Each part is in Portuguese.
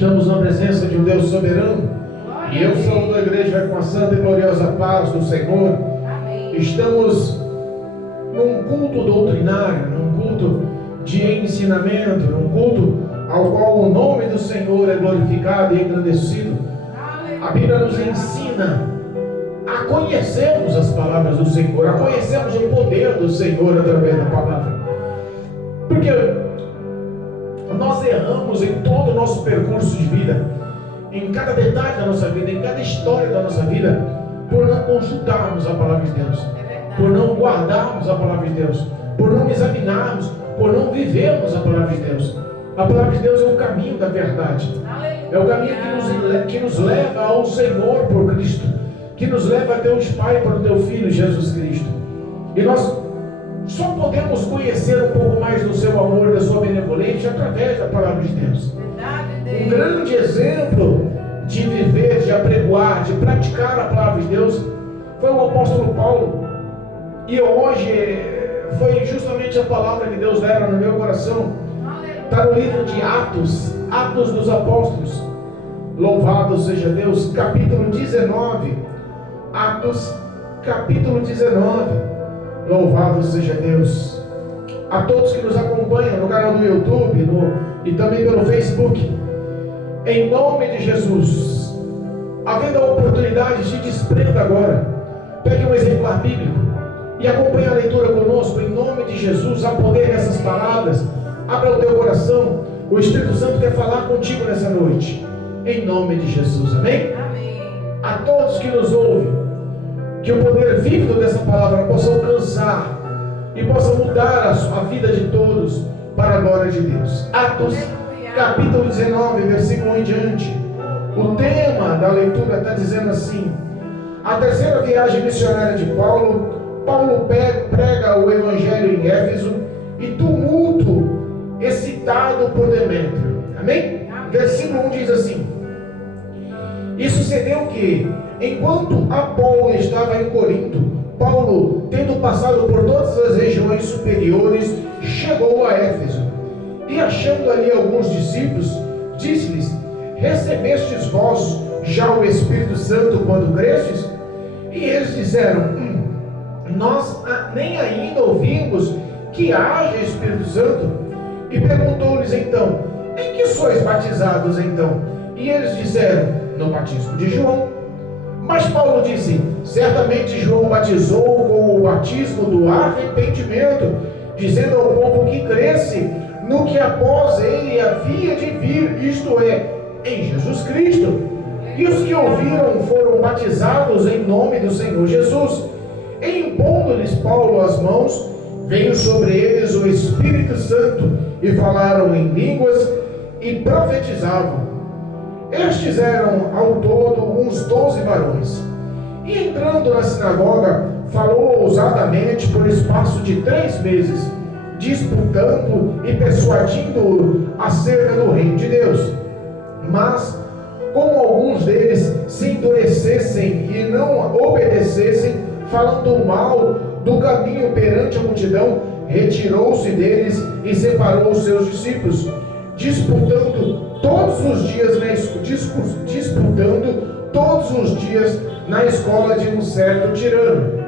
Estamos na presença de um Deus soberano. E eu saúdo a igreja com a santa e gloriosa paz do Senhor. Amém. Estamos num culto doutrinário, num culto de ensinamento, num culto ao qual o nome do Senhor é glorificado e engrandecido. A Bíblia nos ensina a conhecermos as palavras do Senhor, a conhecermos o poder do Senhor através da palavra. Porque nós erramos em todo o nosso percurso de vida, em cada detalhe da nossa vida, em cada história da nossa vida, por não consultarmos a palavra de Deus, por não guardarmos a palavra de Deus, por não examinarmos, por não vivermos a palavra de Deus. A palavra de Deus é o caminho da verdade, é o caminho que nos leva ao Senhor por Cristo, que nos leva a Deus Pai por teu Filho Jesus Cristo. E nós só podemos conhecer um pouco mais do seu amor, da sua benevolência, através da palavra de Deus. Um grande exemplo de viver, de apregoar, de praticar a palavra de Deus foi o apóstolo Paulo. E hoje foi justamente a palavra que Deus leva no meu coração. Está no livro de Atos, Atos dos Apóstolos. Louvado seja Deus, capítulo 19. Atos, capítulo 19. Louvado seja Deus. A todos que nos acompanham no canal do YouTube e também pelo Facebook, em nome de Jesus, havendo a oportunidade, se desprenda agora, pegue um exemplar bíblico e acompanhe a leitura conosco. Em nome de Jesus, há poder nessas palavras. Abra o teu coração, o Espírito Santo quer falar contigo nessa noite, em nome de Jesus, amém? Amém. A todos que nos ouvem, que o poder vívido dessa palavra possa alcançar e possa mudar a vida de todos para a glória de Deus. Atos, capítulo 19, versículo 1 em diante. O tema da leitura está dizendo assim: a terceira viagem missionária de Paulo. Paulo prega o evangelho em Éfeso e tumulto excitado por Demétrio. Amém? Versículo 1 diz assim: e sucedeu que, enquanto Apolo estava em Corinto, Paulo, tendo passado por todas as regiões superiores, chegou a Éfeso. E achando ali alguns discípulos, disse-lhes: recebestes vós já o Espírito Santo quando crestes? E eles disseram: nós nem ainda ouvimos que haja Espírito Santo. E perguntou-lhes então: em que sois batizados então? E eles disseram: no batismo de João. Mas Paulo disse: certamente João batizou com o batismo do arrependimento, dizendo ao povo que cresce no que após ele havia de vir, isto é, em Jesus Cristo. E os que ouviram foram batizados em nome do Senhor Jesus. E impondo-lhes Paulo as mãos, veio sobre eles o Espírito Santo, e falaram em línguas e profetizavam. Estes eram ao todo uns 12 varões. E entrando na sinagoga, falou ousadamente por espaço de 3 meses, disputando e persuadindo acerca do reino de Deus. Mas, como alguns deles se endurecessem e não obedecessem, falando mal do caminho perante a multidão, retirou-se deles e separou os seus discípulos, disputando todos os dias na escola de um certo tirano.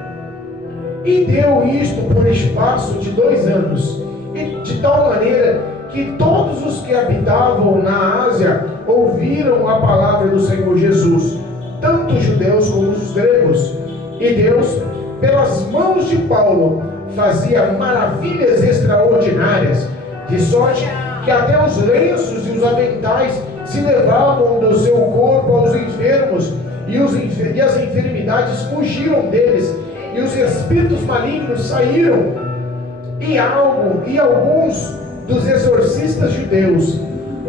E deu isto por espaço de 2 anos, e de tal maneira que todos os que habitavam na Ásia ouviram a palavra do Senhor Jesus, tanto os judeus como os gregos. E Deus, pelas mãos de Paulo, fazia maravilhas extraordinárias, de sorte que até os lenços e os aventais se levavam do seu corpo aos enfermos, e as enfermidades fugiram deles, e os espíritos malignos saíram. E alguns dos exorcistas judeus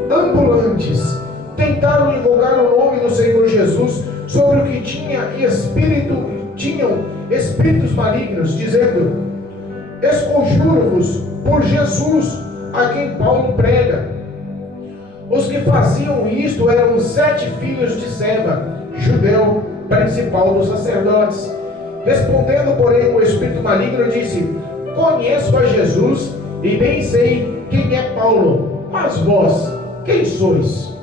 ambulantes tentaram invocar o nome do Senhor Jesus sobre o que tinham espíritos malignos, dizendo: esconjuro-vos por Jesus, a quem Paulo prega. Os que faziam isto eram 7 filhos de Seba, judeu, principal dos sacerdotes. Respondendo, porém, o espírito maligno disse: conheço a Jesus e bem sei quem é Paulo, mas vós, quem sois?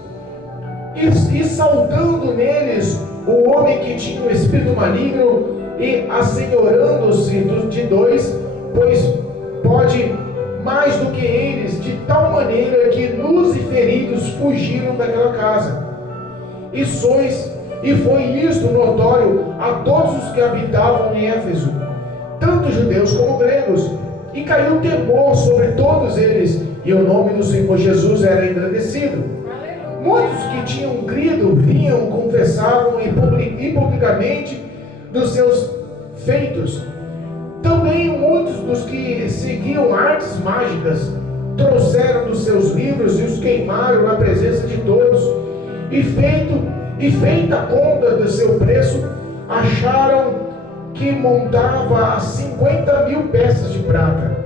e saudando neles o homem que tinha um espírito maligno, e assenhorando-se de dois, pois pode mais do que eles, de tal maneira que nus e feridos fugiram daquela casa. E foi isto notório a todos os que habitavam em Éfeso, tanto judeus como gregos, e caiu temor sobre todos eles, e o nome do Senhor Jesus era engrandecido. Muitos que tinham crido vinham, confessavam e publicamente dos seus feitos. Também muitos dos que seguiam artes mágicas trouxeram dos seus livros e os queimaram na presença de todos, e feita a conta do seu preço, acharam que montava a 50.000 peças de prata.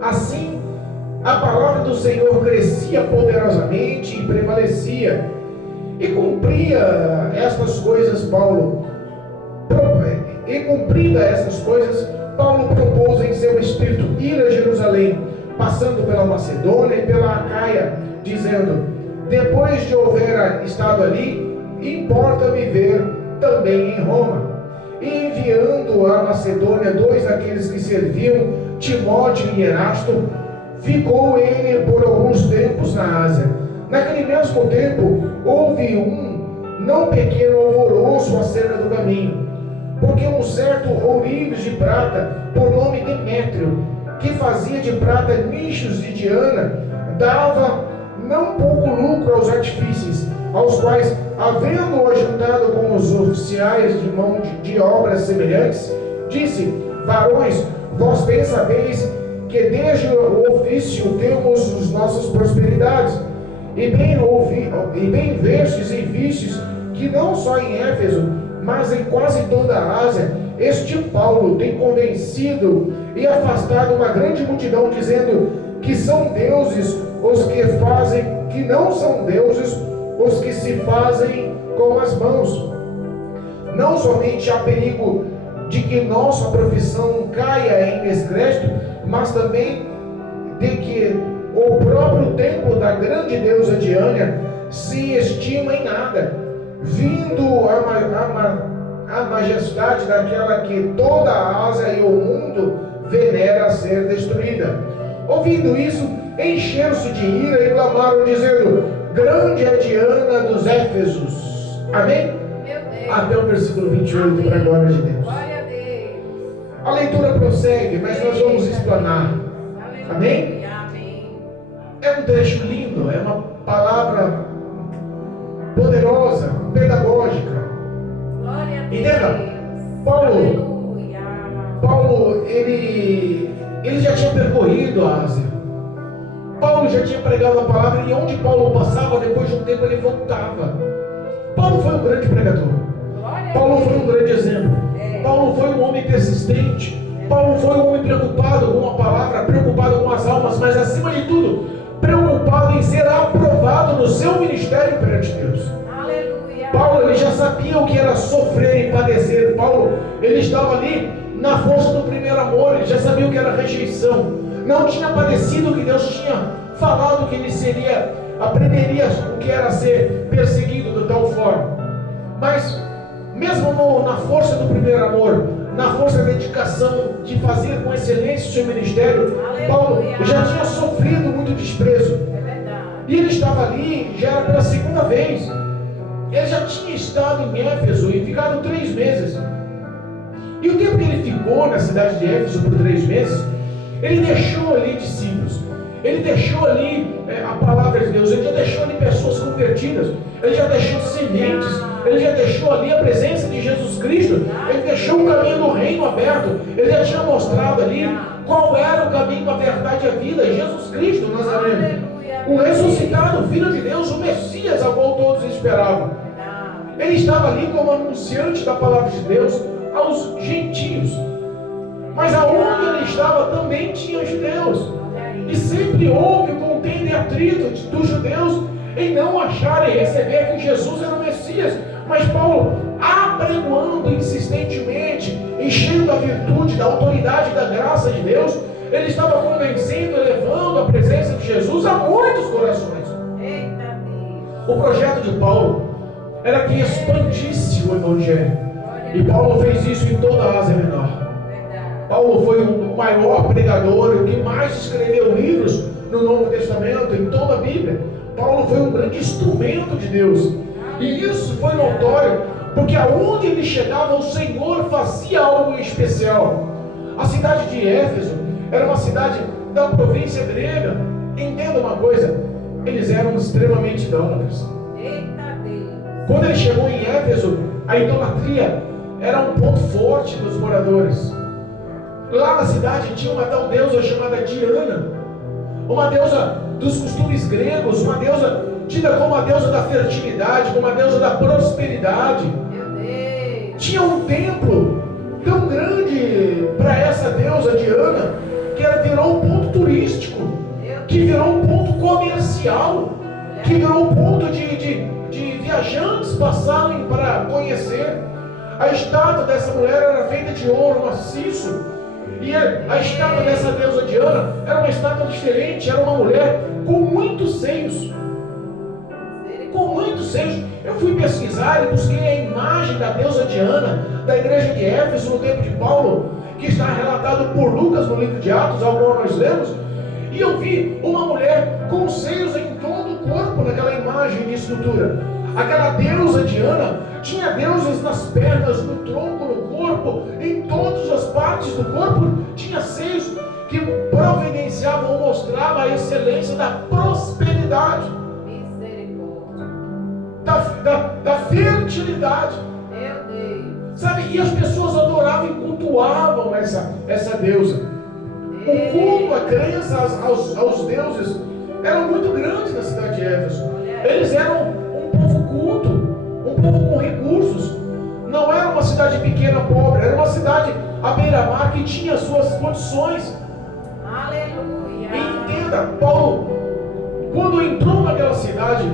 Assim, a palavra do Senhor crescia poderosamente e prevalecia, e cumpria estas coisas Paulo propôs em seu espírito ir a Jerusalém, passando pela Macedônia e pela Acaia, dizendo: depois de houver estado ali, importa-me ver também em Roma. E enviando à Macedônia 2 daqueles que serviam, Timóteo e Erasto, ficou ele por alguns tempos na Ásia. Naquele mesmo tempo, houve um não pequeno alvoroço acerca do caminho, porque um certo ourives de prata, por nome Demétrio, que fazia de prata nichos de Diana, dava não pouco lucro aos artífices, aos quais, havendo-o ajuntado com os oficiais de mão de obras semelhantes, disse: varões, vós bem sabeis que desde o ofício temos as nossas prosperidades, e bem vestes em vícios, que não só em Éfeso, mas em quase toda a Ásia, este Paulo tem convencido e afastado uma grande multidão, dizendo que são deuses os que fazem, que não são deuses os que se fazem com as mãos. Não somente há perigo de que nossa profissão caia em descrédito, mas também de que o próprio templo da grande deusa Diana se estima em nada, vindo a majestade daquela que toda a Ásia e o mundo venera a ser destruída. Ouvindo isso, encheram-se de ira e clamaram, dizendo: grande é Diana dos Éfesos. Amém? Até o versículo 28, para a glória de Deus. Glória a Deus. A leitura prossegue, mas nós vamos explanar. Amém? É um trecho lindo, é uma palavra poderosa, pedagógica. Glória a Deus. Entenda? Paulo, ele já tinha percorrido a Ásia. Paulo já tinha pregado a palavra, e onde Paulo passava, depois de um tempo ele voltava. Paulo foi um grande pregador. Paulo foi um grande exemplo. Paulo foi um homem persistente. Paulo foi um homem preocupado com a palavra, preocupado com as almas, mas acima de tudo, preocupado em ser aprovado no seu ministério perante Deus. Aleluia. Paulo, ele já sabia o que era sofrer e padecer. Paulo, ele estava ali na força do primeiro amor, ele já sabia o que era rejeição. Não tinha padecido o que Deus tinha falado que ele seria, aprenderia o que era ser perseguido de tal forma. Mas, mesmo na força do primeiro amor, na força da dedicação de fazer com excelência o seu ministério, Aleluia. Paulo já tinha sofrido muito desprezo. É verdade. E ele estava ali, já era pela segunda vez. Ele já tinha estado em Éfeso e ficado 3 meses. E o tempo que ele ficou na cidade de Éfeso por 3 meses, ele deixou ali discípulos, ele deixou ali a palavra de Deus, ele já deixou ali pessoas convertidas, ele já deixou sementes, ele já deixou ali a presença de Jesus Cristo, ele deixou o caminho do reino aberto, ele já tinha mostrado ali qual era o caminho, a verdade e a vida, Jesus Cristo Nazareno, o ressuscitado Filho de Deus, o Messias ao qual todos esperavam. Ele estava ali como anunciante da palavra de Deus aos gentios, mas aonde ele estava também tinha judeus, e sempre houve contenda e atrito dos judeus em não acharem e receber que Jesus era o Messias. Mas Paulo, apregoando insistentemente, enchendo da virtude, da autoridade, da graça de Deus, ele estava convencendo, elevando a presença de Jesus a muitos corações. O projeto de Paulo era que expandisse o Evangelho. E Paulo fez isso em toda a Ásia Menor. Paulo foi o maior pregador, o que mais escreveu livros no Novo Testamento, em toda a Bíblia. Paulo foi um grande instrumento de Deus. E isso foi notório, porque aonde ele chegava, o Senhor fazia algo especial. A cidade de Éfeso era uma cidade da província grega. Entenda uma coisa, eles eram extremamente idólatras. Quando ele chegou em Éfeso, a idolatria era um ponto forte dos moradores. Lá na cidade tinha uma tal deusa chamada Diana, uma deusa dos costumes gregos, uma deusa tida como a deusa da fertilidade, como a deusa da prosperidade. Tinha um templo tão grande para essa deusa Diana, que ela virou um ponto turístico, que virou um ponto comercial, que virou um ponto de viajantes passarem para conhecer. A estátua dessa mulher era feita de ouro maciço, e a estátua dessa deusa Diana era uma estátua diferente, era uma mulher com muitos seios. Com muitos seios. Eu fui pesquisar e busquei a imagem da deusa Diana da igreja de Éfeso no tempo de Paulo, que está relatado por Lucas no livro de Atos, ao qual nós lemos, e eu vi uma mulher com seios em todo o corpo naquela imagem de escultura. Aquela deusa Diana tinha deuses nas pernas, no tronco, no corpo, em todas as partes do corpo, tinha seios que providenciavam ou mostravam a excelência da prosperidade, da fertilidade. Meu Deus. Sabe, e as pessoas adoravam e cultuavam essa deusa. O culto, a crença aos deuses era muito grande na cidade de Éfeso. Eles eram um povo culto, um povo com recursos. Não era uma cidade pequena, pobre, era uma cidade à beira-mar que tinha suas condições. Aleluia. E entenda, Paulo, quando entrou naquela cidade,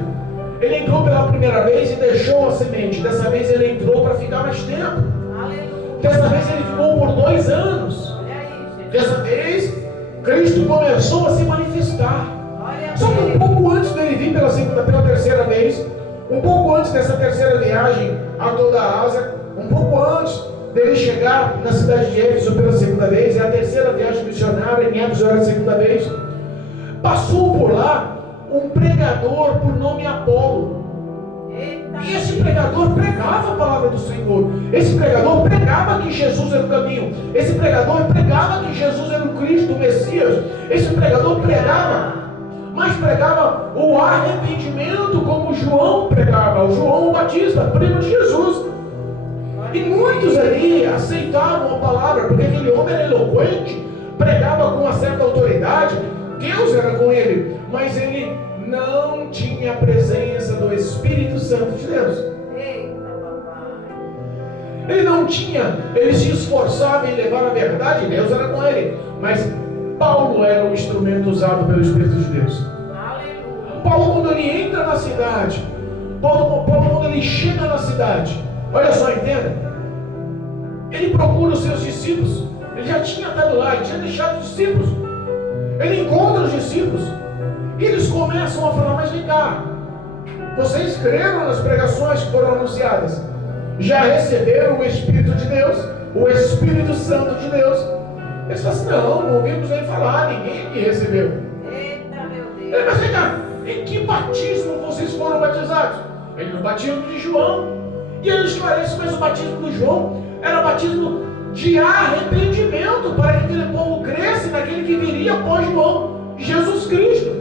ele entrou pela primeira vez e deixou a semente. Dessa vez ele entrou para ficar mais tempo. Aleluia. Dessa vez ele ficou por 2 anos. Olha aí, gente. Dessa vez, Cristo começou a se manifestar. Olha Só que aí. um pouco antes dele vir pela terceira vez, um pouco antes dessa terceira viagem a toda a Ásia, um pouco antes dele chegar na cidade de Éfeso pela segunda vez, é a terceira viagem missionária, em Éfeso era a segunda vez, passou por lá um pregador por nome Apolo. Eita. E esse pregador pregava a palavra do Senhor. Esse pregador pregava que Jesus era o caminho. Esse pregador pregava que Jesus era o Cristo, o Messias. Esse pregador pregava, mas pregava o arrependimento como João pregava, o João Batista, primo de Jesus. E muitos ali aceitavam a palavra, porque aquele homem era eloquente, pregava com uma certa autoridade, Deus era com ele, mas ele não tinha a presença do Espírito Santo de Deus. Eita, papai. Ele não tinha, ele se esforçava em levar a verdade, Deus era com ele, mas Paulo era o instrumento usado pelo Espírito de Deus. Aleluia. Paulo, quando ele entra na cidade, Paulo, quando ele chega na cidade, olha só, entenda, ele procura os seus discípulos. Ele já tinha estado lá, ele tinha deixado os discípulos. Ele encontra os discípulos e eles começam a falar: mas vem cá, vocês creram nas pregações que foram anunciadas? Já receberam o Espírito de Deus, o Espírito Santo de Deus? Eles falam assim: não ouvimos nem falar, ninguém aqui recebeu. Eita, meu Ele Deus. vai chegar: em que batismo vocês foram batizados? Ele no batismo de João. E ele esclarece: mas o batismo de João era batismo de arrependimento, para que aquele povo cresce naquele que viria após João, Jesus Cristo.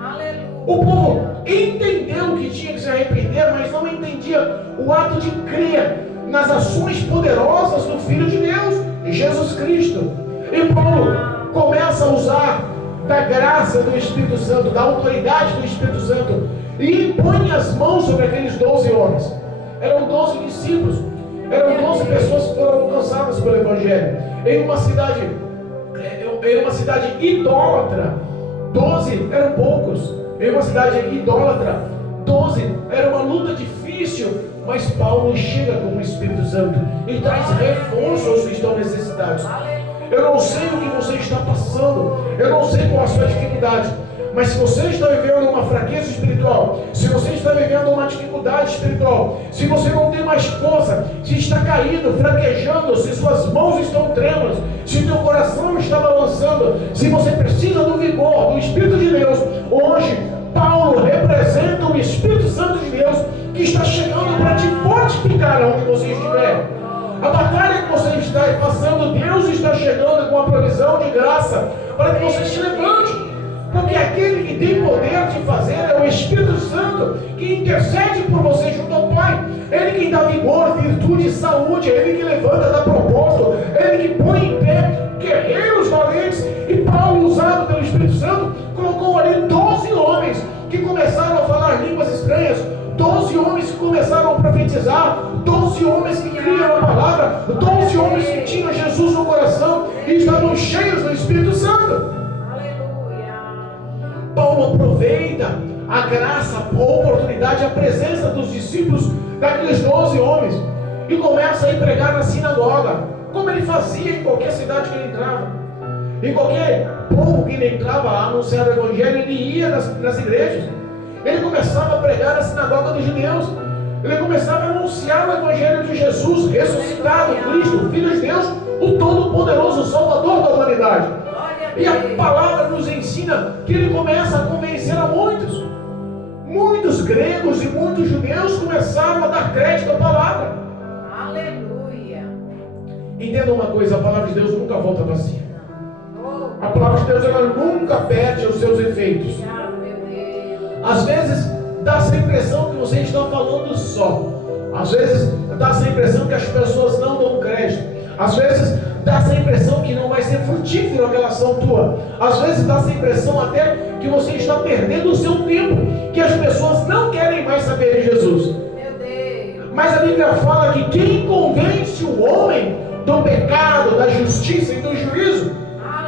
Aleluia. O povo entendeu que tinha que se arrepender, mas não entendia o ato de crer nas ações poderosas do Filho de Deus, Jesus Cristo. E Paulo começa a usar da graça do Espírito Santo, da autoridade do Espírito Santo, e impõe as mãos sobre aqueles 12 homens. Eram 12 discípulos, eram 12 pessoas que foram alcançadas pelo Evangelho. Em uma cidade idólatra, 12 eram poucos. Em uma cidade idólatra, 12 era uma luta difícil, mas Paulo chega com o Espírito Santo e traz reforço aos que estão necessitados. Eu não sei o que você está passando, eu não sei qual a sua dificuldade, Mas se você está vivendo uma fraqueza espiritual, se você está vivendo uma dificuldade espiritual, se você não tem mais força, se está caído, fraquejando, se suas mãos estão trêmulas, se teu coração está balançando, se você precisa do vigor, do Espírito de Deus, hoje Paulo representa o Espírito Santo de Deus que está chegando para te fortificar onde você estiver. A batalha que você está passando, Deus está chegando com a provisão de graça para que você se levante. Porque aquele que tem poder de fazer é o Espírito Santo, que intercede por você junto ao Pai. Ele que dá vigor, virtude e saúde, ele que levanta, dá propósito, ele que põe em pé guerreiros valentes. E Paulo, usado pelo Espírito Santo, colocou ali 12 homens que começaram a falar línguas estranhas, 12 homens que começaram a profetizar, 12 homens que criam a palavra, 12 homens que tinham Jesus no coração e estavam cheios do Espírito Santo. Paulo aproveita a graça, a oportunidade, a presença dos discípulos, daqueles 12 homens, e começa a ir pregar na sinagoga, como ele fazia em qualquer cidade que ele entrava, em qualquer povo que ele entrava a anunciar o Evangelho. Ele ia nas igrejas, ele começava a pregar na sinagoga dos judeus, ele começava a anunciar o Evangelho de Jesus ressuscitado, Cristo, Filho de Deus, o Todo-Poderoso, Salvador da humanidade. E a palavra nos ensina que ele começa a convencer a muitos. Muitos gregos e muitos judeus começaram a dar crédito à palavra. Aleluia. Entenda uma coisa, a palavra de Deus nunca volta vazia. A palavra de Deus, ela nunca perde os seus efeitos. Às vezes dá essa impressão que você está falando só. Às vezes dá essa impressão que as pessoas não dão crédito. Às vezes dá essa impressão que não vai ser frutífero aquela ação tua. Às vezes dá essa impressão até que você está perdendo o seu tempo, que as pessoas não querem mais saber de Jesus. Meu Deus. Mas a Bíblia fala que quem convence o homem do pecado, da justiça e do juízo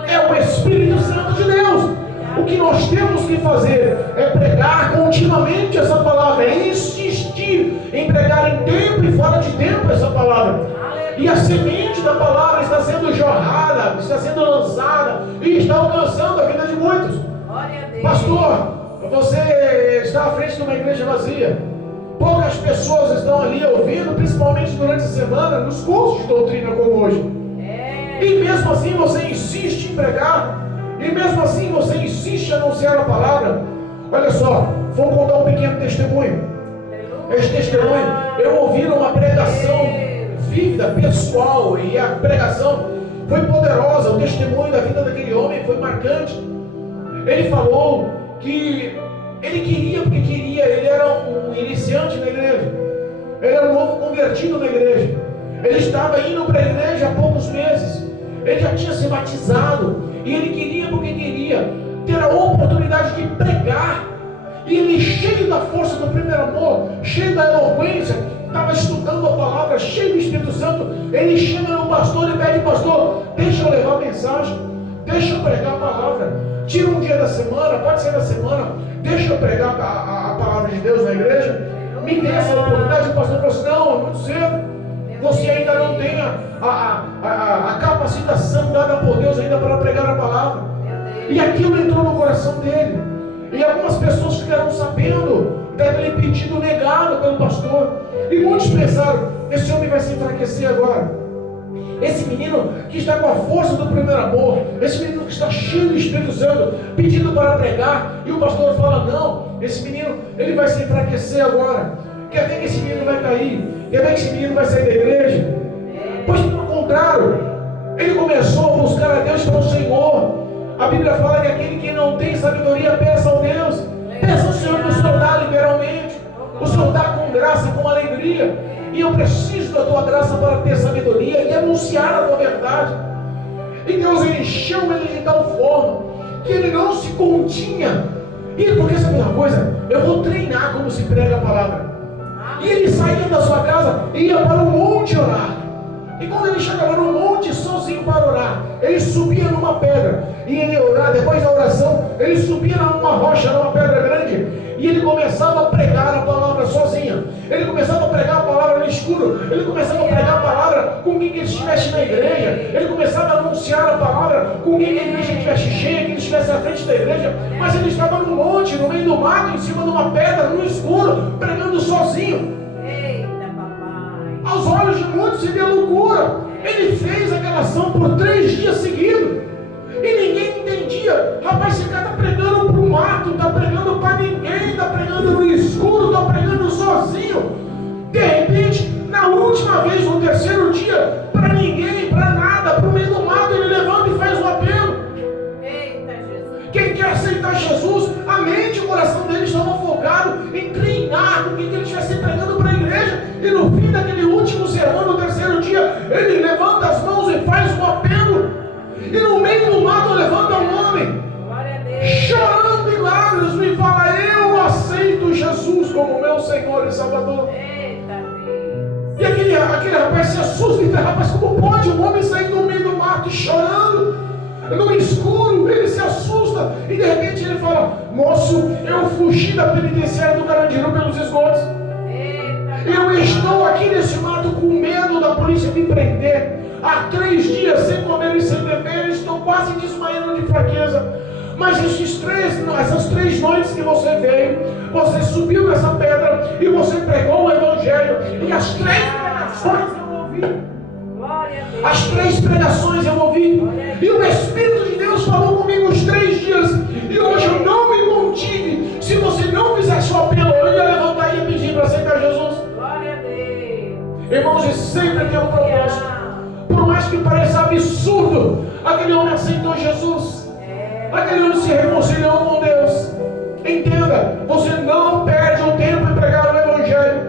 é o Espírito Santo de Deus. O que nós temos que fazer é pregar continuamente essa palavra, é insistir em pregar em tempo e fora de tempo essa palavra. E a semente da palavra está sendo jorrada, está sendo lançada e está alcançando a vida de muitos. Pastor, você está à frente de uma igreja vazia. Poucas pessoas estão ali ouvindo, principalmente durante a semana, nos cursos de doutrina como hoje. E mesmo assim você insiste em pregar. E mesmo assim você insiste em anunciar a palavra. Olha só, vou contar um pequeno testemunho. Este testemunho, eu ouvi uma pregação vívida, pessoal, e a pregação foi poderosa. O testemunho da vida daquele homem foi marcante. Ele falou que ele queria, porque queria, ele era um iniciante na igreja, ele era um novo convertido na igreja, ele estava indo para a igreja há poucos meses, ele já tinha se batizado, e ele queria, porque queria ter a oportunidade de pregar. E ele, cheio da força do primeiro amor, cheio da eloquência, estava estudando a palavra, cheio do Espírito Santo. Ele chega no pastor e pede: pastor, deixa eu levar a mensagem, deixa eu pregar a palavra, tira um dia da semana, pode ser da semana, deixa eu pregar a palavra de Deus na igreja, me dê essa oportunidade. O pastor falou assim: não, é muito cedo, você ainda não tem a capacitação dada por Deus ainda para pregar a palavra. E aquilo entrou no coração dele, e algumas pessoas ficaram sabendo daquele pedido negado pelo pastor, e muitos pensaram: esse homem vai se enfraquecer agora. Esse menino que está com a força do primeiro amor, esse menino que está cheio do Espírito Santo, pedindo para pregar, e o pastor fala: não, esse menino, ele vai se enfraquecer agora. Quer ver que esse menino vai cair? Quer ver que esse menino vai sair da igreja? Pois pelo contrário, ele começou a buscar a Deus pelo Senhor. A Bíblia fala que aquele que não tem sabedoria, peça ao Deus. Peça ao Senhor, que o Senhor dá liberalmente, o Senhor dá com graça, com alegria. E eu preciso da tua graça para ter sabedoria e anunciar a tua verdade. E Deus encheu ele de tal forma que ele não se continha. E porque sabe uma coisa? Eu vou treinar como se prega a palavra. E ele saía da sua casa e ia para o monte orar. E quando ele chegava no monte sozinho para orar, ele subia numa pedra e ele ia orar. Depois da oração, ele subia numa rocha, numa pedra grande, e ele começava a pregar a palavra sozinho. Ele começava a pregar a palavra no escuro. Ele começava a pregar a palavra com quem que ele estivesse na igreja, ele começava a anunciar a palavra com quem que a igreja estivesse cheia, que ele estivesse à frente da igreja, mas ele estava no monte, no meio do mato, em cima de uma pedra, no escuro, pregando sozinho. Eita, papai. Aos olhos de muitos seria loucura. Ele fez aquela ação por 3 dias seguidos. E ninguém entendia. Rapaz, esse cara está pregando para o mato, está pregando para ninguém, está pregando no escuro, está pregando sozinho. De repente, na última vez, no 3º dia, para ninguém, para nada, para o meio do mato, ele levanta e faz um apelo. Eita, Jesus. Quem quer aceitar Jesus, a mente e o coração dele estavam focados em treinar com quem ele estivesse pregando para a igreja. E no fim daquele último sermão, no 3º dia, ele levanta as mãos e faz um apelo. E no meio do mato levanta um homem, chorando em lágrimas, me fala: eu aceito Jesus como meu Senhor e Salvador. Eita, Deus. E aquele rapaz se assusta e diz: rapaz, como pode um homem sair do meio do mato chorando, no escuro? Ele se assusta e de repente ele fala: moço, eu fugi da penitenciária do Carandiru pelos esgotos. Eu estou aqui nesse mato com medo da polícia me prender. Há 3 dias sem comer e sem beber, estou quase desmaiando de fraqueza. Mas essas 3 noites que você veio, você subiu nessa pedra e você pregou o Evangelho. E as 3 pregações eu ouvi. As 3 pregações eu ouvi. E o Espírito de Deus falou comigo os 3 dias. E hoje eu não me contive. Se você não fizesse o apelo, eu ia levantar e ia pedir para aceitar Jesus. Glória a Deus. Irmãos, isso sempre tem um propósito. Por mais que pareça absurdo, aquele homem aceitou Jesus. Aquele homem se reconciliou com Deus. Entenda, você não perde o tempo em pregar o Evangelho.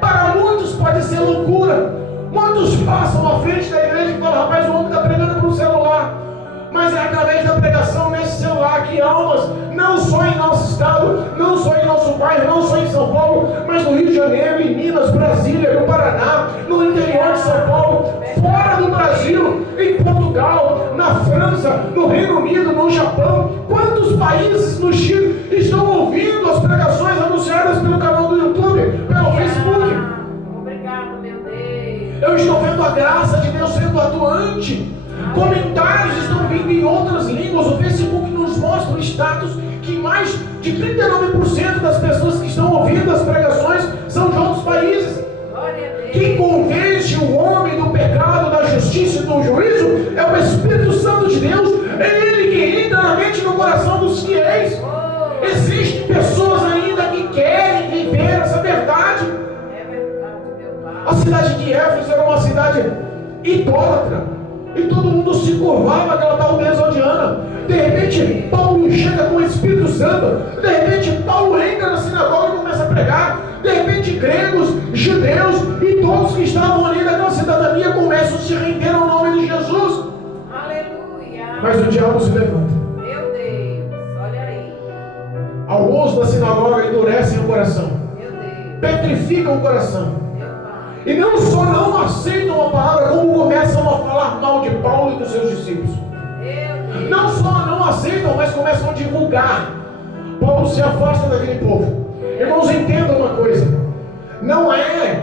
Para muitos pode ser loucura. Muitos passam à frente da igreja e falam: rapaz, o homem está pregando para o celular. Mas é através da pregação nesse celular que almas, não só em nosso estado, não só em nosso bairro, não só em São Paulo, mas no Rio de Janeiro, em Minas, Brasília, no Paraná, no interior de São Paulo, fora do Brasil, em Portugal, na França, no Reino Unido, no Japão. Quantos países no Chile estão ouvindo as pregações anunciadas pelo canal do YouTube, pelo Facebook? Obrigado, meu Deus. Eu estou vendo a graça de Deus sendo atuante. Comentários estão vindo em outras línguas. O Facebook nos mostra o status que mais de 39% das pessoas que estão ouvindo as pregações são de outros países. Quem convence o homem do pecado, da justiça e do juízo é o Espírito Santo de Deus. É Ele que entra na mente e no coração dos fiéis. Existem pessoas ainda que querem viver essa verdade. A cidade de Éfeso era uma cidade idólatra. E todo mundo se curvava àquela tal deusa Diana. De repente, Paulo chega com o Espírito Santo. De repente, Paulo entra na sinagoga e começa a pregar. De repente, gregos, judeus e todos que estavam ali naquela cidadania começam a se render ao nome de Jesus. Aleluia. Mas o diabo se levanta. Meu Deus, olha aí. Alguns da sinagoga endurecem o coração. Meu Deus. Petrificam o coração. Meu Pai. E não só não aceitam a palavra, como começam a falar mal de Paulo e dos seus discípulos. Meu Deus. Não só não aceitam, mas começam a divulgar. Paulo se afasta daquele povo. Irmãos, entendam uma coisa. Não é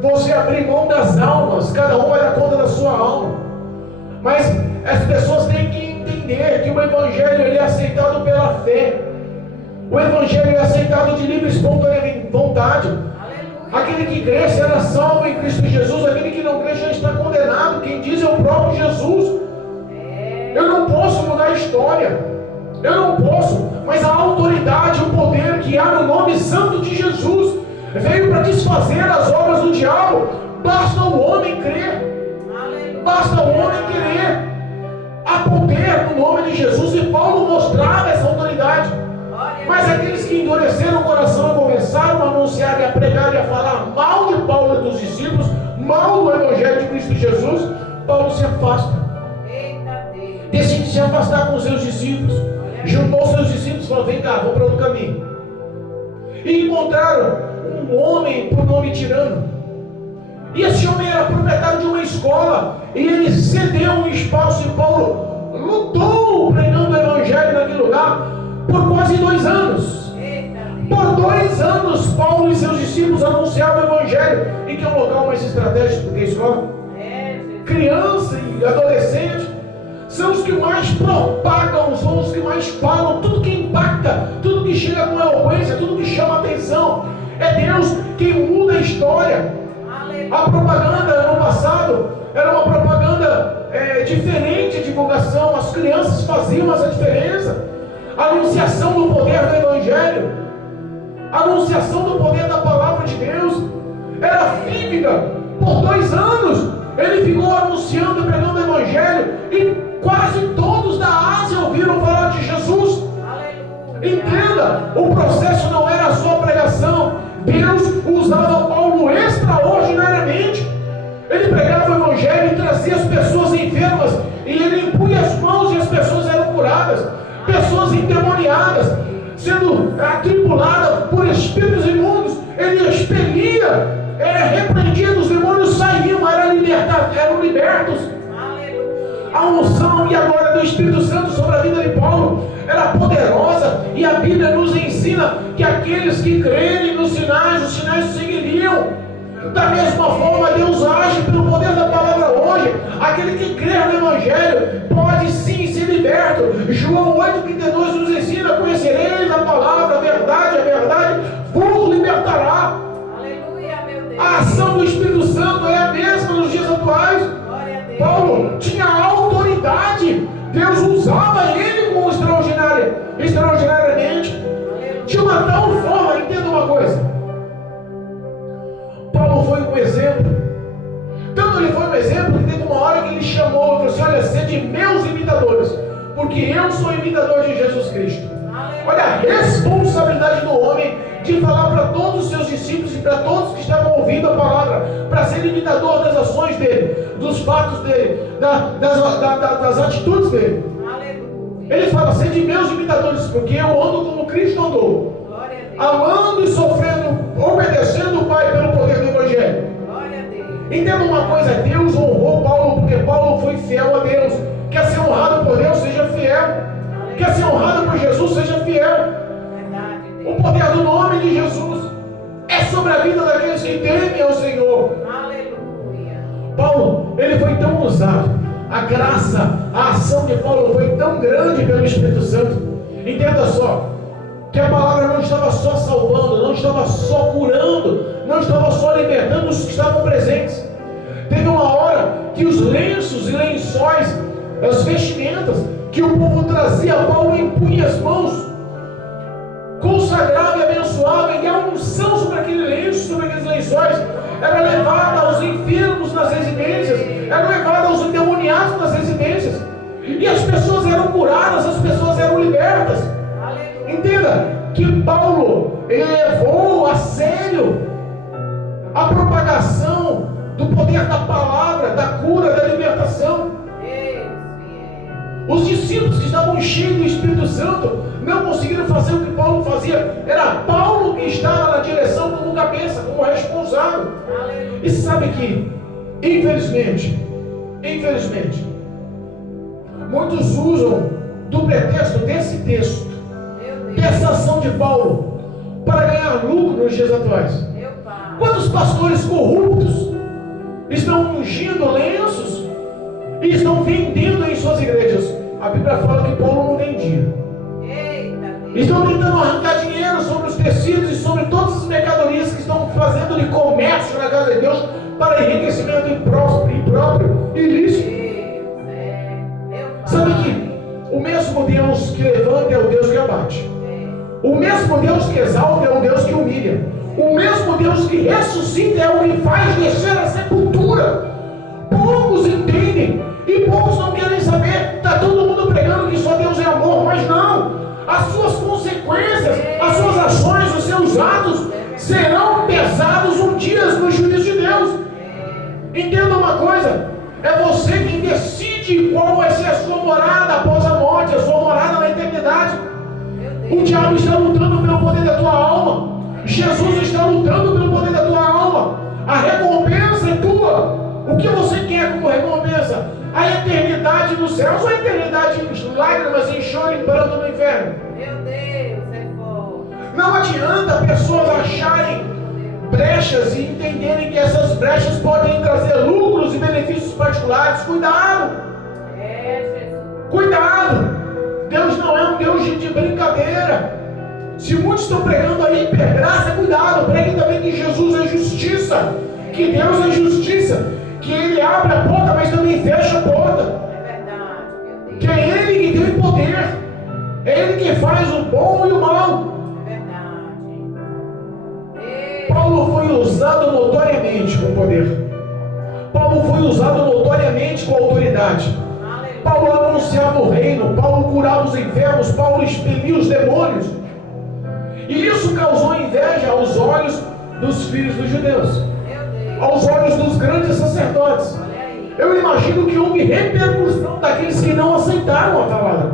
você abrir mão das almas. Cada um vai dar conta da sua alma. Mas as pessoas têm que entender que o Evangelho ele é aceitado pela fé. O Evangelho é aceitado de livre e espontânea vontade. Aquele que crê será salvo em Cristo Jesus. Aquele que não crê já está condenado. Quem diz é o próprio Jesus. Eu não posso mudar a história. Eu não posso. Mas a autoridade, o poder que há no nome santo de Jesus veio para desfazer as obras do diabo. Basta o homem crer. Basta o homem querer. Há poder no nome de Jesus. E Paulo mostrava essa autoridade. Mas aqueles que endureceram o coração e começaram a anunciar e a pregar e a falar mal de Paulo e dos discípulos, mal do Evangelho de Cristo Jesus, Paulo se afasta. Decide se afastar com os seus discípulos. Juntou seus discípulos e falou: vem cá, vamos para outro caminho. E encontraram um homem por nome Tirano. E esse homem era proprietário de uma escola. E ele cedeu um espaço e Paulo lutou pregando o Evangelho naquele lugar por quase 2 anos. Por 2 anos, Paulo e seus discípulos anunciavam o Evangelho. E que é um local mais estratégico do que a escola? criança e adolescente, são os que mais propagam, são os que mais falam, tudo que impacta, tudo que chega com eloquência, tudo que chama atenção. É Deus quem muda a história. A propaganda ano passado era uma propaganda diferente de divulgação, as crianças faziam essa diferença. A anunciação do poder do Evangelho, a anunciação do poder da palavra de Deus era vívida. Por 2 anos ele ficou anunciando e pregando o Evangelho, e quase todos da Ásia ouviram falar de Jesus. Entenda, o processo não era só pregação. Deus usava Paulo extraordinariamente. Ele pregava o Evangelho e trazia as pessoas enfermas, e ele impunha as mãos e as pessoas eram curadas. Pessoas endemoniadas, sendo atribuladas por espíritos imundos, ele expelia, repreendia, os demônios saíam, eram libertos. A unção e a glória do Espírito Santo sobre a vida de Paulo era poderosa, e a Bíblia nos ensina que aqueles que crerem nos sinais, os sinais seguiriam. Da mesma forma, Deus age pelo poder da palavra hoje. Aquele que crê no Evangelho pode sim ser liberto. João 8,32 nos ensina: conhecereis a palavra, a verdade vos libertará. Aleluia, meu Deus. A ação do Espírito Santo é a mesma nos dias atuais. Paulo tinha autoridade, Deus usava ele como extraordinariamente, de uma tal forma. Entenda uma coisa, Paulo foi um exemplo. Tanto ele foi um exemplo que teve uma hora que ele chamou e falou assim: olha, sede meus imitadores, porque eu sou imitador de Jesus Cristo. Olha a responsabilidade do homem de falar para todos os seus discípulos e para todos que estavam ouvindo a palavra, para ser imitador das ações dele, dos fatos dele, das atitudes dele. Ele fala: sede meus imitadores, porque eu ando como Cristo andou, amando e sofrendo, obedecendo o Pai pelo poder do Evangelho. Entenda uma coisa: Deus honrou Paulo porque Paulo foi fiel a Deus. Quer ser honrado por Deus? Seja fiel. Quer ser honrado por Jesus? Seja fiel. O poder do nome de Jesus é sobre a vida daqueles que temem ao Senhor. Aleluia. Paulo, ele foi tão usado, a graça, a ação de Paulo foi tão grande pelo Espírito Santo. Entenda só, que a palavra não estava só salvando, não estava só curando, não estava só libertando os que estavam presentes. Teve uma hora que os lenços e lençóis, as vestimentas que o povo trazia, Paulo impunha as mãos, consagrava e abençoava, e a unção sobre aquele lenço, sobre aqueles lençóis, era levada aos enfermos nas residências, era levada aos endemoniados nas residências, e as pessoas eram curadas, as pessoas eram libertas. Entenda que Paulo levou a sério a propagação do poder da palavra, da cura, da libertação. Os discípulos que estavam cheios do Espírito Santo não conseguiram fazer o que Paulo fazia. Era Paulo que estava na direção como cabeça, como responsável. E sabe que, infelizmente, muitos usam do pretexto desse texto, dessa ação de Paulo, para ganhar lucro nos dias atuais. Quantos pastores corruptos estão ungindo lenços e estão vendendo em suas igrejas? A Bíblia fala que Paulo não vendia. Estão tentando arrancar dinheiro sobre os tecidos e sobre todas as mercadorias que estão fazendo de comércio na casa de Deus para enriquecimento impróprio, ilícito. Sabe que o mesmo Deus que levanta é o Deus que abate. O mesmo Deus que exalta é o Deus que humilha. O mesmo Deus que ressuscita é o que faz descer a sepultura. Poucos entendem e poucos não querem saber. Está todo mundo pregando que só Deus é amor, mas não. As suas consequências, as suas ações, os seus atos serão pesados um dia no juízo de Deus. Entenda uma coisa: é você quem decide qual vai ser a sua morada após a morte, a sua morada na eternidade. O diabo está lutando pelo poder da tua alma. Jesus está lutando pelo poder da tua alma. A recompensa é tua. O que você quer como recompensa? A eternidade nos céus ou a eternidade em lágrimas, em choro e pranto no inferno? Meu Deus, é forte. Não adianta pessoas acharem brechas e entenderem que essas brechas podem trazer lucros e benefícios particulares. Cuidado! Jesus. Cuidado! Deus não é um Deus de brincadeira. Se muitos estão pregando a hipergraça, cuidado, preguem também que Jesus é justiça, que Deus é justiça, que Ele abre a porta, mas também fecha a porta. É verdade, meu Deus. Que é Ele que tem o poder, é Ele que faz o bom e o mal. É verdade. Paulo foi usado notoriamente com poder. Paulo foi usado notoriamente com autoridade. Aleluia. Paulo anunciava o reino, Paulo curava os enfermos, Paulo expelia os demônios. E isso causou inveja aos olhos dos filhos dos judeus, Meu Deus. aos olhos dos grandes sacerdotes. Olha aí. Eu imagino que houve repercussão daqueles que não aceitaram a palavra.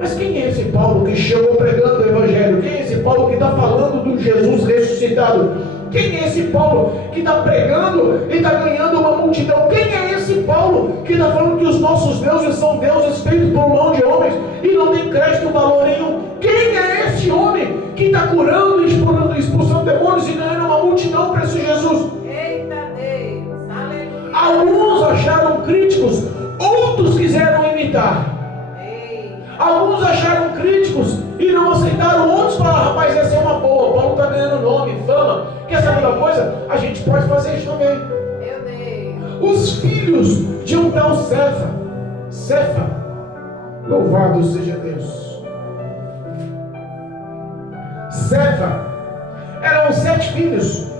Mas quem é esse Paulo que chegou pregando o Evangelho? Quem é esse Paulo que está falando do Jesus ressuscitado? Quem é esse Paulo que está pregando e está ganhando uma multidão? Quem é esse Paulo que está falando que os nossos deuses são deuses feitos por mão de homens e não tem crédito valor nenhum? Quem é esse homem que está curando e expulsando demônios e ganhando uma multidão para esse Jesus? Eita Deus. Aleluia. Alguns acharam críticos, outros quiseram imitar. Ei. Alguns acharam críticos e não aceitaram, outros falaram, rapaz, essa é uma boa, Paulo está ganhando nome, fama. Quer saber uma coisa? A gente pode fazer isso também. Meu Deus. Os filhos de um tal Cefa, louvado seja Deus. Cefa, eram 7 filhos,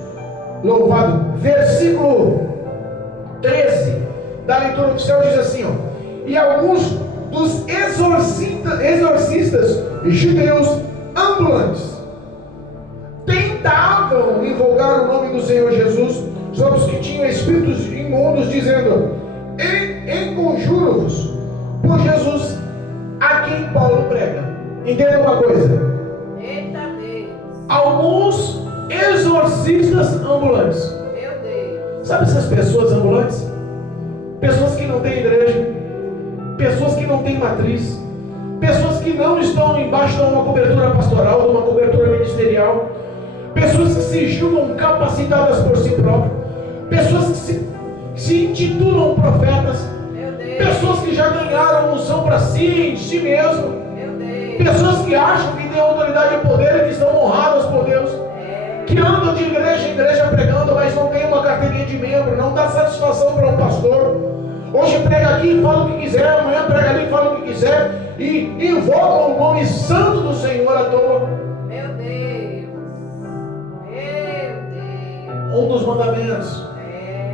louvado. Versículo 13 da leitura oficial diz assim, ó, e alguns dos exorcistas judeus ambulantes tentavam invocar o nome do Senhor Jesus sobre os que tinham espíritos imundos, dizendo, enconjuro-vos por Jesus a quem Paulo prega. Entenda uma coisa, Eita Deus. alguns exorcistas ambulantes. Meu Deus. Sabe essas pessoas ambulantes? Pessoas que não têm igreja, pessoas que não têm matriz, pessoas que não estão embaixo de uma cobertura pastoral, de uma cobertura ministerial, pessoas que se julgam capacitadas por si próprias, pessoas que se intitulam profetas, Meu Deus. pessoas que já ganharam unção para si, em si mesmo, Meu Deus. pessoas que acham que têm autoridade e poder e que estão honradas por Deus, que andam de igreja em igreja pregando, mas não tem uma carteirinha de membro, não dá satisfação para um pastor. Hoje prega aqui e fala o que quiser, amanhã prega ali e fala o que quiser, e invoca o nome santo do Senhor à toa. Meu Deus. Meu Deus. Um dos mandamentos,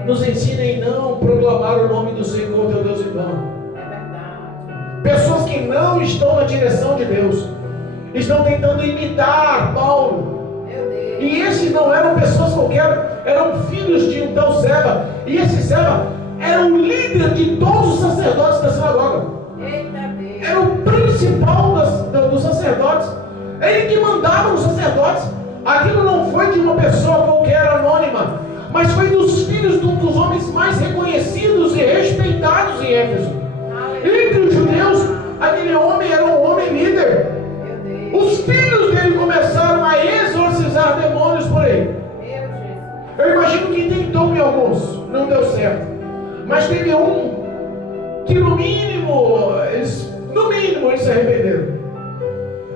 nos ensinem não proclamar o nome do Senhor teu Deus em vão. É verdade. Pessoas que não estão na direção de Deus, estão tentando imitar Paulo. Meu Deus. E esses não eram pessoas qualquer, eram filhos de um tal Seva. E esse Seva era o líder de todos os sacerdotes da sinagoga. Eita Deus. Era o principal dos sacerdotes. É ele que mandava os sacerdotes. Aquilo não foi de uma pessoa qualquer anônima, mas foi dos filhos de um dos homens mais reconhecidos e respeitados em Éfeso. Entre os judeus, aquele homem era um homem líder. Meu Deus. Os filhos dele começaram a exorcizar demônios por ele. Meu Jesus. Eu imagino que tentou em alguns, não deu certo. Mas teve um que no mínimo eles se arrependeram.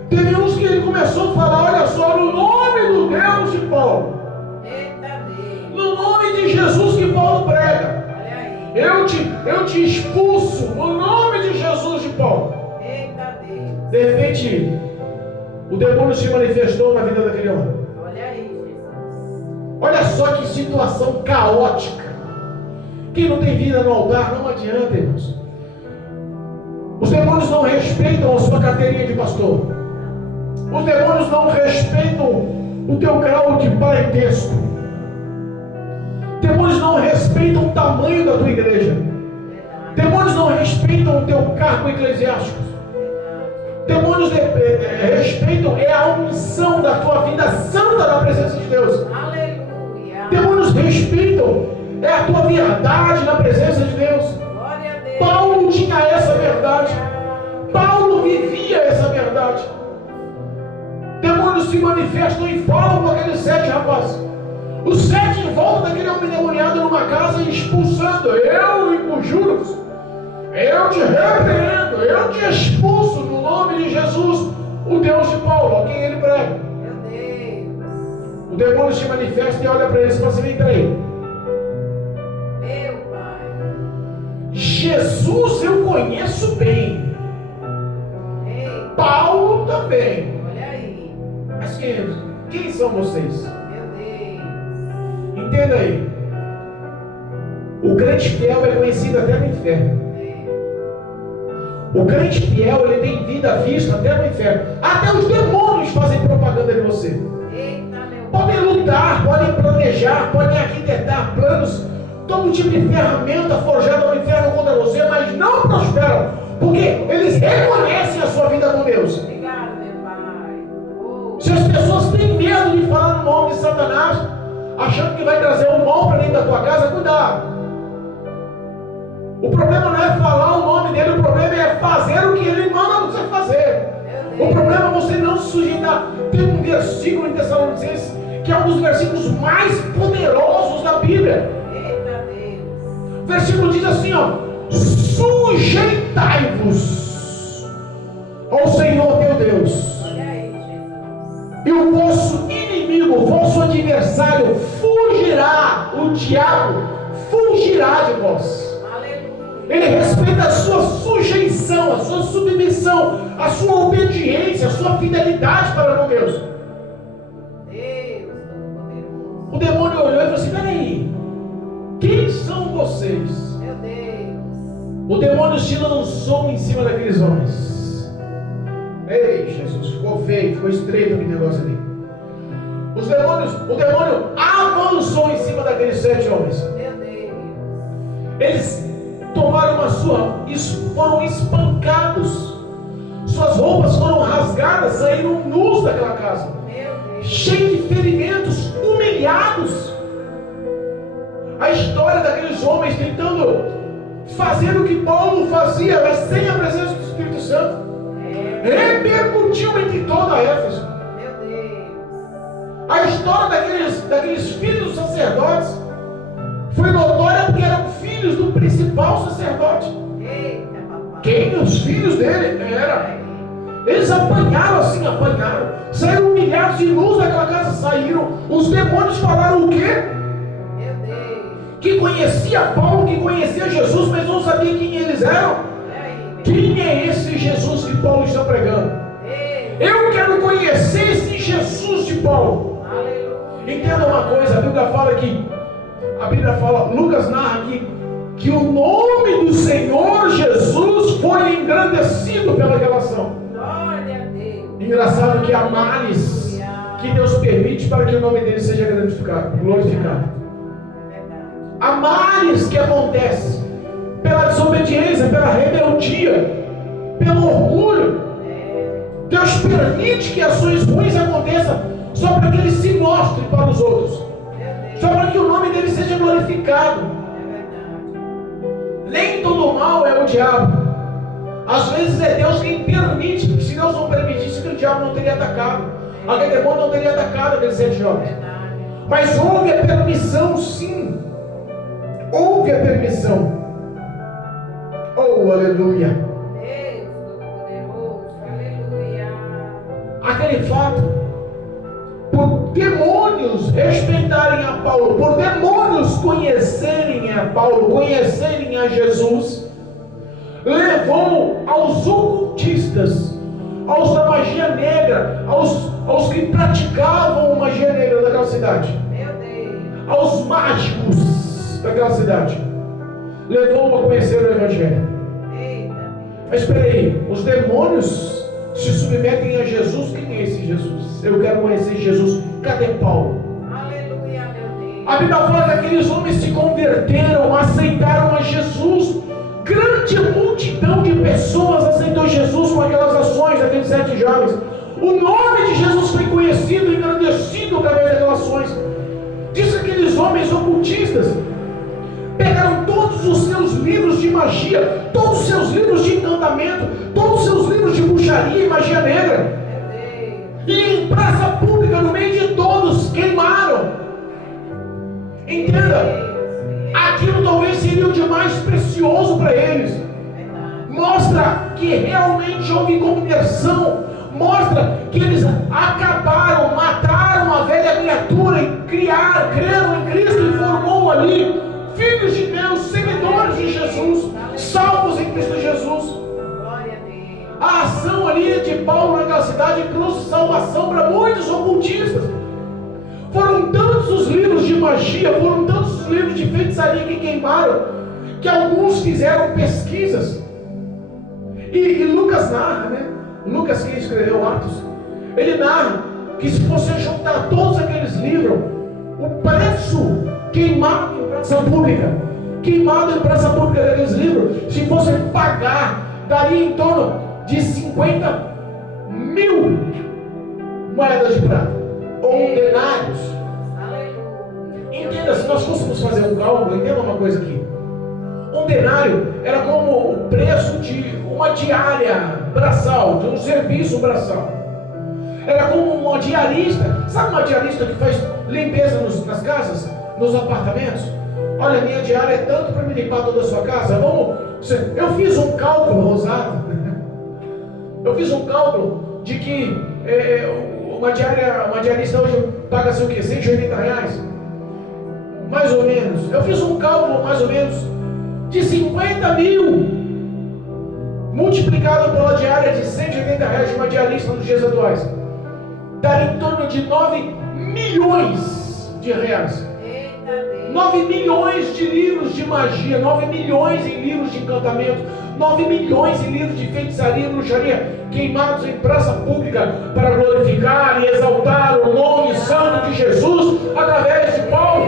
Teve uns que ele começou a falar, olha só, no nome do Deus de Paulo, Eita Deus. no nome de Jesus que Paulo prega, Olha aí. eu te expulso no nome de Jesus de Paulo. Eita Deus. De repente, o demônio se manifestou na vida daquele homem. Olha aí, Jesus. Olha só que situação caótica. Quem não tem vida no altar não adianta, irmãos. Os demônios não respeitam a sua carteirinha de pastor. Os demônios não respeitam o teu grau de parentesco. Demônios não respeitam o tamanho da tua igreja. Demônios não respeitam o teu cargo eclesiástico. Demônios respeitam a unção da tua vida santa na presença de Deus. Aleluia. Demônios respeitam a tua verdade na presença de Deus. Glória a Deus. Paulo tinha essa verdade. Paulo vivia essa verdade. Demônios se manifestam e falam com aqueles 7 rapazes. Os 7 em volta daquele homem endemoniado numa casa expulsando. Eu inconjuro, eu te repreendo, eu te expulso no nome de Jesus, o Deus de Paulo, a quem ele prega. Meu Deus. O demônio se manifesta e olha para eles e fala assim: vem para aí. Meu Pai. Jesus eu conheço bem. Ei, Paulo também. olha aí. Mas quem são vocês? Meu Deus. Entenda aí. O crente fiel é conhecido até no inferno. O crente fiel, ele tem vida vista até no inferno. Até os demônios fazem propaganda de você. Eita, meu Podem lutar, podem planejar, podem arquitetar planos, todo tipo de ferramenta forjada no inferno contra você, mas não prosperam, porque eles reconhecem a sua vida com Deus. Obrigado, meu Pai. Oh, Se as pessoas têm medo de falar no nome de Satanás, achando que vai trazer o mal para dentro da tua casa, cuidado. O problema não é falar o nome dele, o problema é fazer o que ele manda você fazer. meu O Deus. problema é você não se sujeitar. Tem um versículo em Tessalonicenses que é um dos versículos mais poderosos da Bíblia. Eita, Deus. O versículo diz assim, ó: sujeitai-vos ao Senhor teu Deus, Olha aí, Jesus. e o vosso inimigo, o vosso adversário fugirá, o diabo fugirá de vós. Ele respeita a sua sujeição, a sua submissão, a sua obediência, a sua fidelidade para com Deus. Deus Todo-Poderoso. O demônio olhou e falou assim: peraí, quem são vocês? Meu Deus. O demônio se lançou em cima daqueles homens. Ei, Jesus, ficou feio, ficou estreito aquele negócio ali. O demônio avançou em cima daqueles 7 homens. Meu Deus. Eles tomaram foram espancados, suas roupas foram rasgadas, saíram nus daquela casa, Meu Deus. cheios de ferimentos, humilhados. A história daqueles homens tentando fazer o que Paulo fazia, mas sem a presença do Espírito Santo, repercutiu entre toda a Éfeso. Meu Deus. A história daqueles filhos dos sacerdotes foi notória porque eram filhos do principal sacerdote. Eita, papai. Quem? Os filhos dele? Era. Eles apanharam, saíram humilhados e nus daquela casa, saíram. Os demônios falaram o quê? Meu Deus. Que conhecia Paulo, que conhecia Jesus, mas não sabia quem eles eram. Olha aí, meu Quem é esse Jesus que Paulo está pregando? Deus. Eu quero conhecer esse Jesus de Paulo. Aleluia. Entenda uma coisa, a Bíblia fala, Lucas narra aqui, que o nome do Senhor Jesus foi engrandecido pela relação. Glória a Deus. Engraçado que há males que Deus permite para que o nome dele seja glorificado. É verdade. Há males que acontecem pela desobediência, pela rebeldia, pelo orgulho. Deus permite que ações ruins aconteçam só para que ele se mostre para os outros, só para que o nome dele seja glorificado. É verdade. Nem todo mal é o diabo. Às vezes é Deus quem permite, porque se Deus não permitisse, que o diabo não teria atacado, aquele demônio não teria atacado aqueles 7 jovens. Verdade. Mas houve a permissão, sim. Houve a permissão. Oh, aleluia. Deus Todo-Poderoso. Aleluia. Aquele fato, por demônios respeitarem a Paulo, por demônios conhecerem a Paulo, conhecerem a Jesus, levou aos ocultistas, aos da magia negra, aos que praticavam magia negra daquela cidade, Meu Deus. aos mágicos daquela cidade, levou a conhecer o Evangelho. Eita. Mas espera aí, os demônios se submetem a Jesus. Quem é esse Jesus? Eu quero conhecer Jesus. Cadê Paulo? Aleluia, meu Deus. A Bíblia fala que aqueles homens se converteram, aceitaram a Jesus. Grande multidão de pessoas aceitou Jesus com aquelas ações daqueles 7 jovens. O nome de Jesus foi conhecido e engrandecido através daquelas ações. Diz que aqueles homens ocultistas pegaram todos os seus livros de magia, todos os seus livros de encantamento, todos os seus livros de bruxaria e magia negra, Meu Deus. e em praça pública, no meio de todos, queimaram. Entenda, aquilo talvez seria o de mais precioso para eles. Mostra que realmente houve conversão. Mostra que eles acabaram, mataram a velha criatura e creram em Cristo e formou ali filhos de Deus, seguidores de Jesus, salvos em Cristo Jesus. A ação ali de Paulo naquela cidade trouxe salvação para muitos ocultistas. Foram tantos os livros de magia, foram tantos os livros de feitiçaria que queimaram, que alguns fizeram pesquisas. E Lucas narra, né? Lucas, que escreveu Atos, ele narra que se você juntar todos aqueles livros, o preço queimado em praça pública, daqueles livros, se fosse pagar, daria em torno de 50 mil moedas de prata, ou denários. Entenda, se nós fôssemos fazer um cálculo, entenda uma coisa aqui. Um denário era como o preço de uma diária braçal, de um serviço braçal. Era como uma diarista. Sabe uma diarista que faz limpeza nas casas, nos apartamentos? Olha, minha diária é tanto para me limpar toda a sua casa. Eu fiz um cálculo, Rosado. Eu fiz um cálculo de que uma diarista hoje paga-se o quê? R$180? Mais ou menos. Eu fiz um cálculo mais ou menos de 50 mil multiplicado pela diária de R$180 de uma diarista nos dias atuais, daria em torno de 9 milhões de reais. 9 milhões de livros de magia, 9 milhões em livros de encantamento, 9 milhões em livros de feitiçaria e bruxaria queimados em praça pública para glorificar e exaltar o nome santo de Jesus através de Paulo,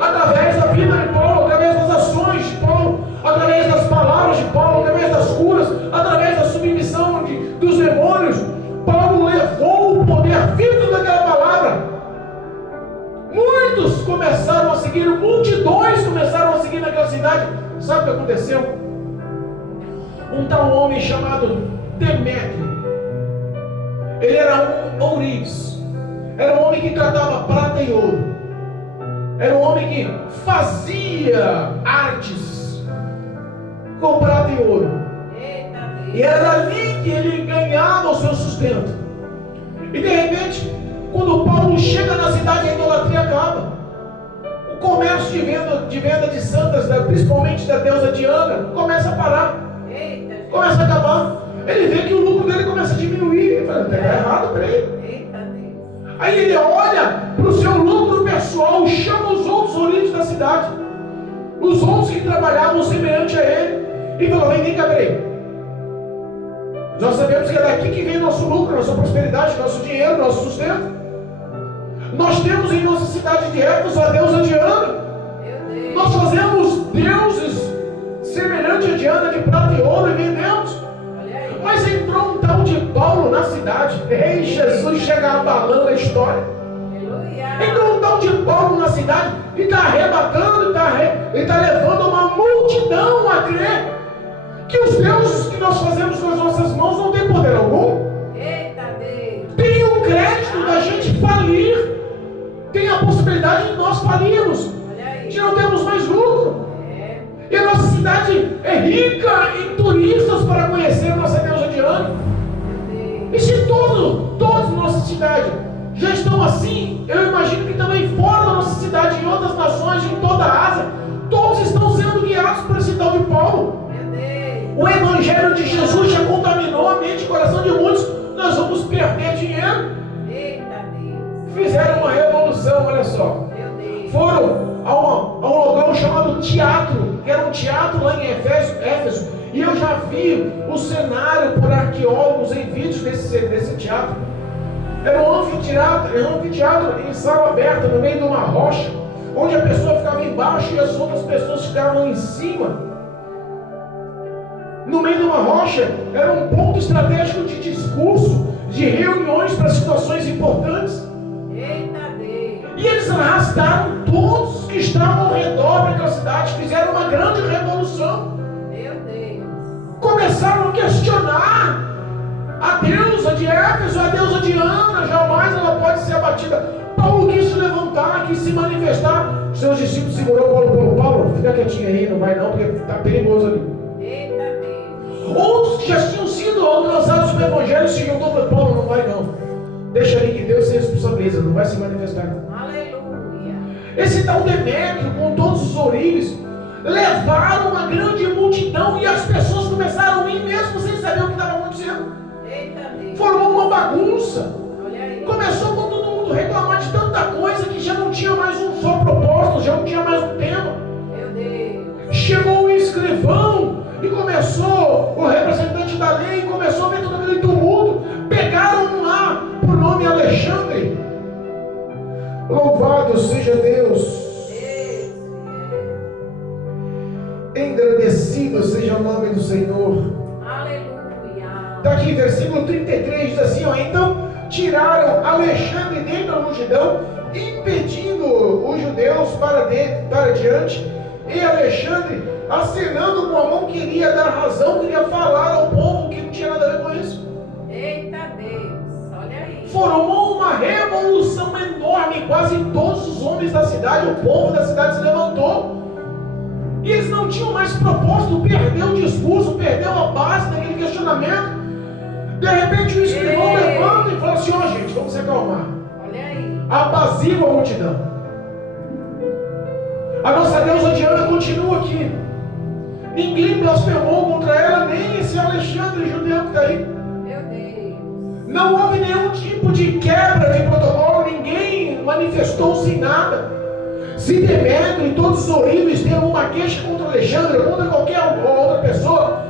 através da vida de Paulo, através das ações de Paulo, através das palavras de Paulo, através das curas, através da submissão dos demônios. Paulo levou o poder vivo daquela palavra. Muitos começaram a seguir, multidões começaram a seguir naquela cidade. Sabe o que aconteceu? Um tal homem chamado Demétrio, ele era um ourives, era um homem que tratava prata e ouro, era um homem que fazia artes com prata e ouro, e era ali que ele ganhava o seu sustento. E de repente, quando Paulo chega na cidade, a idolatria acaba. O comércio de venda de santas, principalmente da deusa Diana, começa a parar, começa a acabar. Ele vê que o lucro dele começa a diminuir. Ele fala, está errado, peraí. Aí ele olha para o seu lucro pessoal, chama os outros ourives da cidade, os outros que trabalhavam semelhante a ele, e fala, vem cá, peraí. Nós sabemos que é daqui que vem nosso lucro, nossa prosperidade, nosso dinheiro, nosso sustento. Nós temos em nossa cidade de Éfeso a deusa Diana. Nós fazemos deuses semelhantes a Diana de prata e ouro e vendemos. Mas entrou um tal de Paulo na cidade. Ei, Jesus chega abalando a história. Entrou um tal de Paulo na cidade e está arrebatando, ele está levando uma multidão a crer que os deuses que nós fazemos com as nossas mãos não têm poder algum. Tem o crédito da gente falir, tem a possibilidade de nós falirmos, de não termos mais lucro. E a nossa cidade é rica em turistas para conhecer a nossa deusa Diana. E se todos na nossa cidade já estão assim, eu imagino que também fora da nossa cidade, em outras nações, em toda a Ásia, todos estão sendo guiados por esse tal de Paulo. O Evangelho de Jesus já contaminou a mente e o coração de muitos. Nós vamos perder dinheiro. Fizeram uma revolução, olha só. Foram a um local chamado teatro, que era um teatro lá em Éfeso. E eu já vi o cenário por arqueólogos em vídeos desse teatro. Era um anfiteatro em sala aberta, no meio de uma rocha, onde a pessoa ficava embaixo e as outras pessoas ficavam em cima. No meio de uma rocha, era um ponto estratégico de discurso, de reuniões para situações importantes. E eles arrastaram todos que estavam ao redor daquela cidade, fizeram uma grande revolução. Começaram a questionar a deusa de Éfeso, a deusa Diana, jamais ela pode ser abatida. Paulo quis se levantar, quis se manifestar quietinho aí, não vai não, porque está perigoso ali. Eita Deus. Outros que já tinham sido alcançados pelo Evangelho se juntou para Paulo, não vai não. Deixa ali que Deus se responsabiliza, não vai se manifestar. Aleluia. Esse tal Demétrio, com todos os ourives, levaram uma grande multidão e as pessoas começaram a ir mesmo sem saber o que estava acontecendo. Eita Deus. Formou uma bagunça. Olha aí. Começou com todo mundo reclamar de tanta coisa que já não tinha mais um só propósito, já não tinha mais um tema. Meu Deus. Chegou o escrivão e começou, o representante da lei, começou a ver todo aquele tumulto. Pegaram um lá, por nome Alexandre. Louvado seja Deus. Engrandecido seja o nome do Senhor. Aleluia. Está aqui, versículo 33, diz assim, ó, então tiraram Alexandre dentre a multidão, impedindo os judeus para diante, e Alexandre, acenando com a mão, queria dar razão, queria falar ao povo que não tinha nada a ver com isso. Eita Deus. Olha aí. Formou uma revolução enorme, quase todos os homens da cidade, o povo da cidade se levantou, e eles não tinham mais propósito, perdeu o discurso, perdeu a base daquele questionamento. De repente o escrivão levanta e fala assim, ó gente, vamos se acalmar. Olha aí. Apazigua a multidão. A nossa deusa Diana continua aqui. Ninguém blasfemou contra ela, nem esse Alexandre judeu que está aí. Meu Deus. Não houve nenhum tipo de quebra de protocolo, ninguém manifestou-se em nada. Se Demétrio e todos os ourives têm alguma queixa contra Alexandre ou contra qualquer outra pessoa,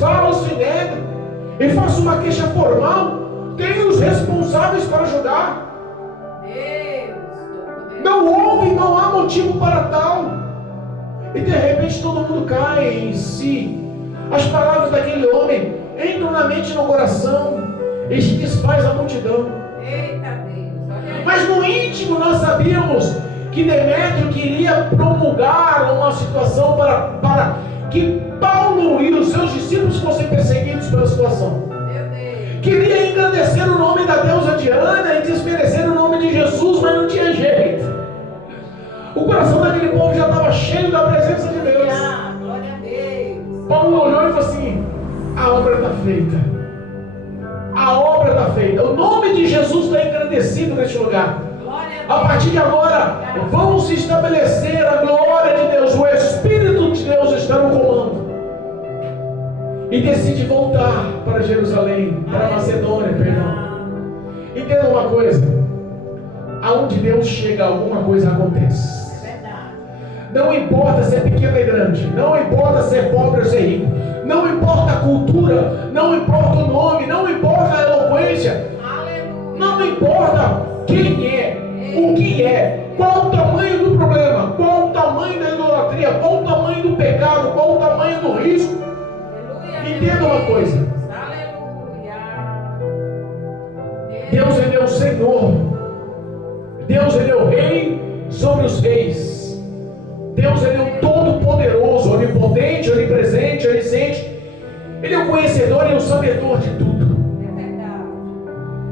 fala ao Sinédrio e faça uma queixa formal, tem os responsáveis para julgar. Deus. Não houve, não há motivo para tal. E de repente todo mundo cai em si. As palavras daquele homem entram na mente e no coração e se desfaz a multidão. Eita Deus. Olha aí. Mas no íntimo nós sabíamos que Demétrio queria promulgar uma situação para que Paulo e os seus discípulos fossem perseguidos pela situação. Meu Deus. Queria engrandecer o nome da deusa Diana e desmerecer o nome de Jesus, mas não tinha jeito. O coração daquele povo já estava cheio da presença de Deus. Glória a Deus. Paulo olhou e falou assim, a obra está feita. A obra está feita. O nome de Jesus está engrandecido neste lugar. A partir de agora, vão se estabelecer a glória de Deus, o Espírito de Deus está no comando. E decide voltar para Jerusalém, para Macedônia, perdão. Entenda uma coisa, aonde Deus chega, alguma coisa acontece. É verdade. Não importa se é pequeno ou grande, não importa se é pobre ou se é rico, não importa a cultura, não importa o nome, não importa a eloquência, Aleluia. não importa quem é, o que é, qual o tamanho do problema, qual o tamanho da idolatria, qual o tamanho do pecado, qual o tamanho do risco. Aleluia. Entenda uma coisa, Aleluia. Deus ele é o Senhor, Deus ele é o Rei sobre os reis, Deus ele é o Todo-Poderoso, onipotente, onipresente, onisciente, ele é o conhecedor e o sabedor de tudo. É verdade.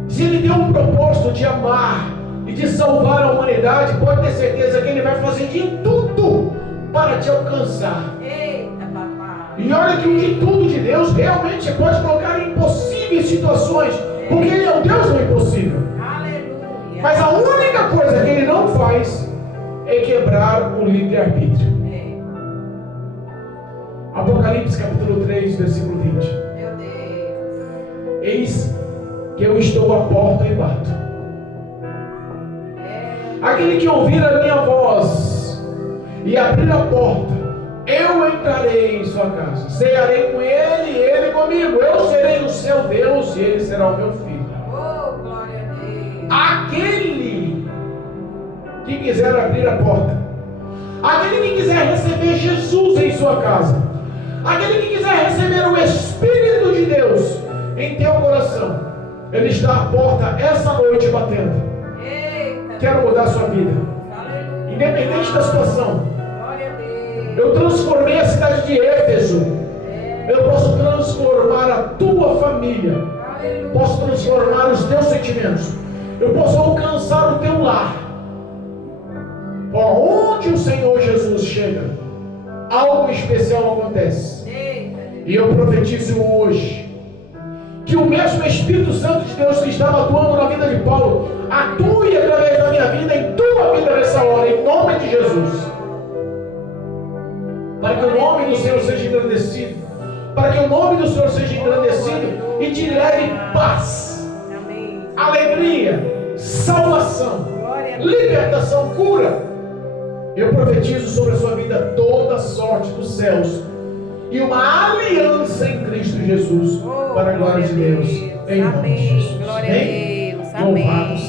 Se ele deu um propósito de amar e de salvar a humanidade, pode ter certeza que ele vai fazer de tudo para te alcançar. Eita, papai. E olha que o de tudo de Deus realmente você pode colocar em impossíveis situações, porque ele é o Deus do impossível. Aleluia. Mas a única coisa que ele não faz é quebrar o livre-arbítrio. É. Apocalipse capítulo 3, versículo 20. Meu Deus. Eis que eu estou à porta e bato. Aquele que ouvir a minha voz e abrir a porta, eu entrarei em sua casa, cearei com ele e ele comigo. Eu serei o seu Deus e ele será o meu filho. Oh, glória a Deus. Aquele que quiser abrir a porta, aquele que quiser receber Jesus em sua casa, aquele que quiser receber o Espírito de Deus em teu coração, ele está à porta essa noite batendo. Eita. Quero mudar a sua vida, Aleluia. independente da situação. Glória a Deus. Eu transformei a cidade de Éfeso, eu posso transformar a tua família, Aleluia. posso transformar os teus sentimentos, eu posso alcançar o teu lar. Onde o Senhor Jesus chega, algo especial acontece. Eita, Deus. E eu profetizo hoje que o mesmo Espírito Santo de Deus que estava atuando na vida de Paulo atue através da minha vida, em tua vida nessa hora, em nome de Jesus. Para que o nome do Senhor seja engrandecido. Para que o nome do Senhor seja engrandecido e te leve paz, Amém. alegria, salvação, Glória a Deus. libertação, cura. Eu profetizo sobre a sua vida toda a sorte dos céus e uma aliança em Cristo Jesus, Oh, para a glória de Deus, em nome de Amém. Jesus. Glória a Amém? Deus. Louvado Amém. seja